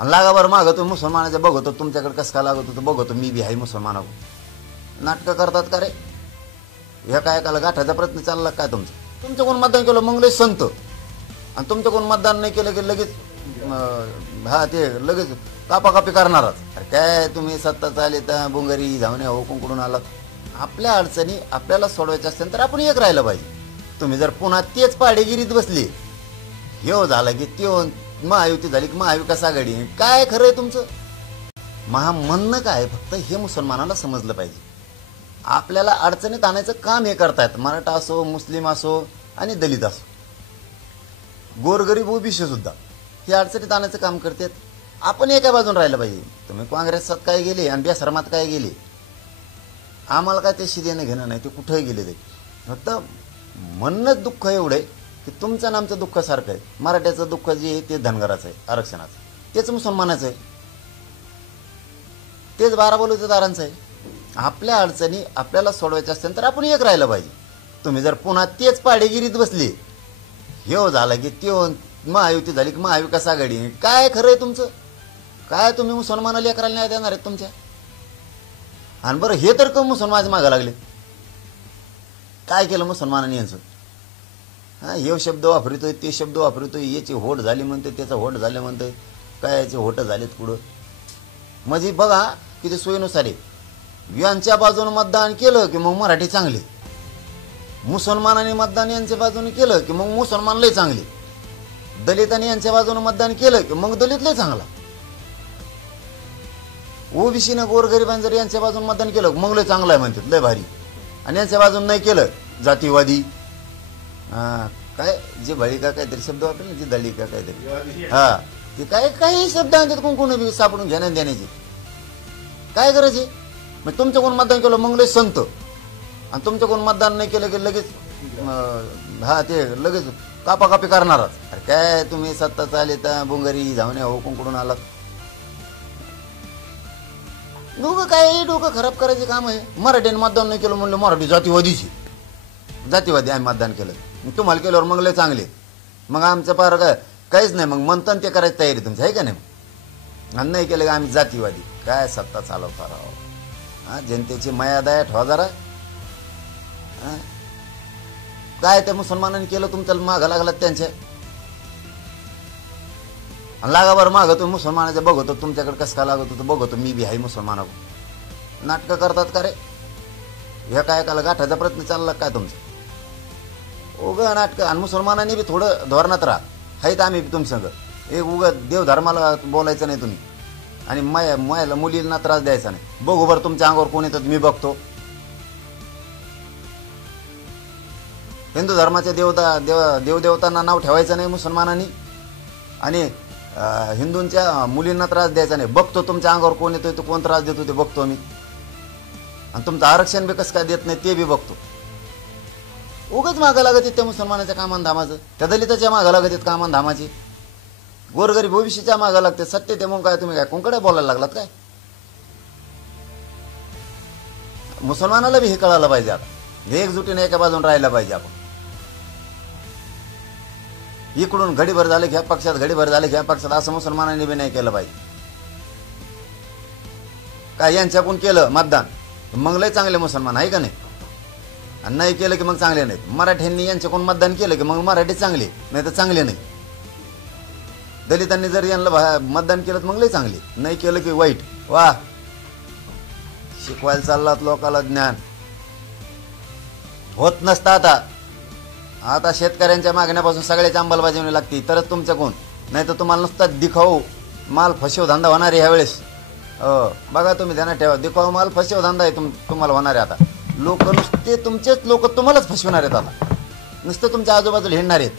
आणि लागाभर मागं तुम्ही मुसलमानाच्या बघतो, तुमच्याकडे कसं का लागत होतं बघतो, मी बी आहे मुसलमान. नाटकं करतात का रे? एका एकाला गाठायचा प्रयत्न चालला काय तुमचा? तुमच्या कोण मतदान केलं मग लय संत, आणि तुमच्या कोण मतदान नाही केलं की लगेच ते लगेच कापाकापी करणारच. अरे काय तुम्ही सत्ता चालली तर बुंगरी धावणे हो कुंकडून आलात. आपल्या अडचणी आपल्याला सोडवायच्या असतील तर आपण एक राहिलं पाहिजे. तुम्ही जर पुन्हा तेच पाडेगिरीत बसले, हे झालं की त्यो महायुती झाली की महाविकास आघाडी, काय खरं आहे तुमचं? म्हणणं काय फक्त हे मुसलमानाला समजलं पाहिजे. आपल्याला अडचणीत आणायचं काम हे करतायत, मराठा असो, मुस्लिम असो आणि दलित असो, गोरगरीब ओबीसी सुद्धा हे अडचणीत आणायचं काम करतात. आपण एका बाजून राहिलं पाहिजे. तुम्ही काँग्रेसात काय गेले आणि बेसरमात काय गेले, आम्हाला काय त्याशी देणं घेणं नाही, ते कुठंही गेले ते. फक्त म्हणणंच दुःख एवढं आहे की तुमचं आणि आमचं दुःख सारखं आहे. मराठ्याचं दुःख जे आहे ते धनगराचं आहे, आरक्षणाचं, तेच मुसलमानाचं आहे, तेच बाराबलुतेदारांचं आहे. आपल्या अडचणी आपल्याला सोडवायच्या असतील तर आपण एक राहिलं पाहिजे. तुम्ही जर पुन्हा तेच पाडेगिरीत बसले, हे झालं की त्यो महायुती झाली की महाविकास आघाडी, काय खरं आहे तुमचं? काय तुम्ही मुसलमानाला लेकराला न्याय देणार आहेत तुमच्या? आणि बरं हे तर कम मुसलमानाच्या मागं लागले, काय केलं मुसलमानांनी यांचं? हे शब्द वापरतोय, ते शब्द वापरतोय, याची होट झाली म्हणते, त्याचं होट झालं म्हणतोय, काय याचे होट झालेत पुढं. म्हणजे बघा किती सोयीनुसार आहे. यांच्या बाजूने मतदान केलं की मग मराठी चांगले, मुसलमानांनी मतदान यांच्या बाजूने केलं की मग मुसलमान लय चांगले, दलितांनी यांच्या बाजूने मतदान केलं की मग दलित लय चांगला, ओबीसीनं गोरगरिबांनी जर यांच्या बाजूने मतदान केलं मग लय चांगलं आहे म्हणतात, लय भारी, आणि यांच्या बाजूने नाही केलं जातीवादी, काय जे भळी का काहीतरी शब्द वापरले, जे दळी का काहीतरी, ते काय काही शब्द आणतात कोण बी सापडून घेण्यात देण्याची काय गरज आहे? मग तुमचं कोण मतदान केलं मग लय संत, आणि तुमचं कोण मतदान नाही केलं की लगेच ते लगेच कापाकापी करणारच. अरे काय तुम्ही सत्ता चालली तर बुंगरी धावणे हो कुंकडून आलात. डोकं काय डोकं खराब करायचे काम आहे. मराठीने मतदान नाही केलं म्हणलं मराठी जातीवादीची, जातीवादी आम्ही मतदान केलं, तुम्हाला केल्यावर मग लय चांगले, मग आमचं पार काय काहीच नाही, मग म्हणतात ते करायची तयारी तुमची आहे का नाही? आणि नाही केलं की आम्ही जातीवादी. काय सत्ता चालवता राव? जनतेची माया दया ठेवा जरा. काय त्या मुसलमानांनी केलं तुमच्या मागं लागलात त्यांच्या, लागाभर मागं तुम्ही मुसलमानाच्या बघतो, तुमच्याकडे कसं का लागत होतं बघतो, मी बी आहे मुसलमान. नाटकं करतात का रे? एका एकाला गाठायचा प्रयत्न चालला काय तुमचा? उगं नाटकं. आणि मुसलमानांनी बी थोडं धोरणात राहा, आहेत आम्ही तुमच्या संग. एक उगं देवधर्माला बोलायचं नाही तुम्ही, आणि मायाला मुलींना त्रास द्यायचा नाही. बघू बरं तुमच्या अंगावर कोण येतात मी बघतो. हिंदू धर्माच्या देवदेवतांना नाव ठेवायचं नाही मुसलमानांनी, आणि हिंदूंच्या मुलींना त्रास द्यायचा नाही. बघतो तुमच्या अंगावर कोण येतोय, तो कोण त्रास देतो ते बघतो मी, आणि तुमचं आरक्षण बी कसं काय देत नाही ते बी बघतो. उगाच मागं लागत आहेत त्या मुसलमानाच्या कामान धामाचं, त्या दलिताच्या मागं लागत आहेत कामान धामाची, गोरगरीब ओबीसीच्या मागं लागते. सत्य ते मग काय तुम्ही काय कोणकडे बोलायला लागलात काय? मुसलमानाला बी हे कळायला पाहिजे. आता एकजुटीने एका बाजून राहायला पाहिजे आपण. इकडून घडीभर झाले घ्या पक्षात, घडीभर झाले घ्या पक्षात, असं मुसलमानांनी बी नाही केलं पाहिजे. काय यांच्याकडून केलं मतदान मग लय चांगले मुसलमान आहे का नाही, आणि नाही केलं की मग चांगले नाहीत. मराठ्यांनी यांच्याकडून मतदान केलं की मग मराठी चांगले, नाही तर चांगले नाही. दलितांनी जर यांना मतदान केलं तर मग लय चांगले, नाही केलं की वाईट. वा, शिकवायला चाललात लोकाला ज्ञान. होत नसतं आता. आता शेतकऱ्यांच्या मागण्यापासून सगळ्याची अंमलबजावणी लागते तरच तुमच्या कोण, नाही तर तुम्हाला नुसता दिखाऊ माल फसव धंदा होणार आहे ह्यावेळेस. बघा तुम्ही ध्यानात ठेवा, दिखाऊ माल फसव धंदा आहे तुम्हाला होणार आहे. आता लोक नुसते तुमचेच लोक तुम्हालाच फसवणार आहेत. आता नुसतं तुमच्या आजूबाजूला हिंडणार आहेत,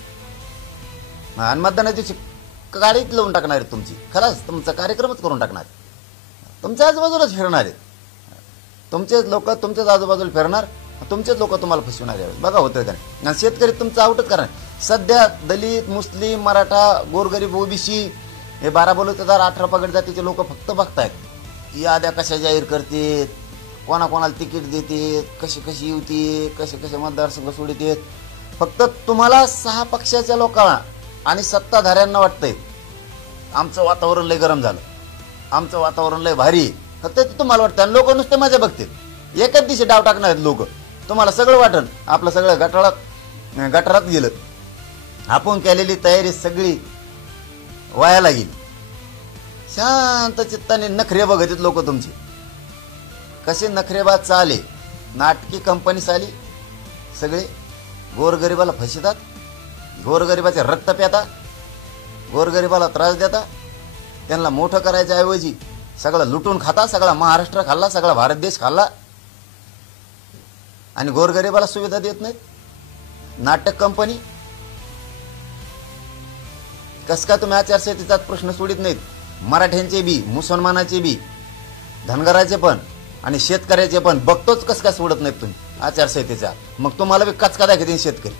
आणि मतदानाची गाडीच लावून टाकणार आहेत तुमची. खरंच तुमचा कार्यक्रमच करून टाकणार, तुमच्या आजूबाजूलाच फिरणार आहेत. तुमचेच लोक तुमच्याच आजूबाजूला फिरणार, तुमचेच लोक तुम्हाला फसवणार आहेत. बघा होतं का नाही? आणि शेतकरी तुमचं आउटच करणार. सध्या दलित, मुस्लिम, मराठा, गोरगरीब, ओबीसी हे 12 बलुतेदार 18 पगड जातीचे लोक फक्त बघतायत याद्या कशा जाहीर करतात, कोणाकोणाला तिकीट देतात, कशी कशी युती, कसे कसे मतदारसंघ सोडतात. फक्त तुम्हाला 6 पक्षाच्या लोकांना आणि सत्ताधाऱ्यांना वाटतंय आमचं वातावरण लय गरम झालं, आमचं वातावरण लय भारी आहे. फक्त ते तुम्हाला वाटतं आणि लोक नुसते मजा बघतील. एकाच दिवशी डाव टाकणार आहेत लोक. तुम्हाला सगळं वाटण आपलं सगळं गटारात गेलं. आपण केलेली तयारी सगळी वायाला गेली. शांत चित्ताने नखरे बघत लोक तुमचे कसे नखरेबाज चाले. नाटकी कंपनी चाली. सगळे गोरगरिबाला फसतात, गोरगरिबाचे रक्त प्याता, गोरगरिबाला त्रास देता. त्यांना मोठं करायच्या ऐवजी सगळं लुटून खाता. सगळा महाराष्ट्र खाल्ला, सगळा भारत देश खाल्ला आणि गोरगरिबाला सुविधा देत नाहीत. नाटक कंपनी. कस का तुम्ही आचारसंहितेचा प्रश्न सोडित नाहीत? मराठ्यांचे बी, मुसलमानाचे बी, धनगराचे पण आणि शेतकऱ्याचे पण बघतोच. कस काय सोडत नाहीत तुम्ही आचारसंहितेचा? मग तुम्हाला बी कचका दाखवतील शेतकरी.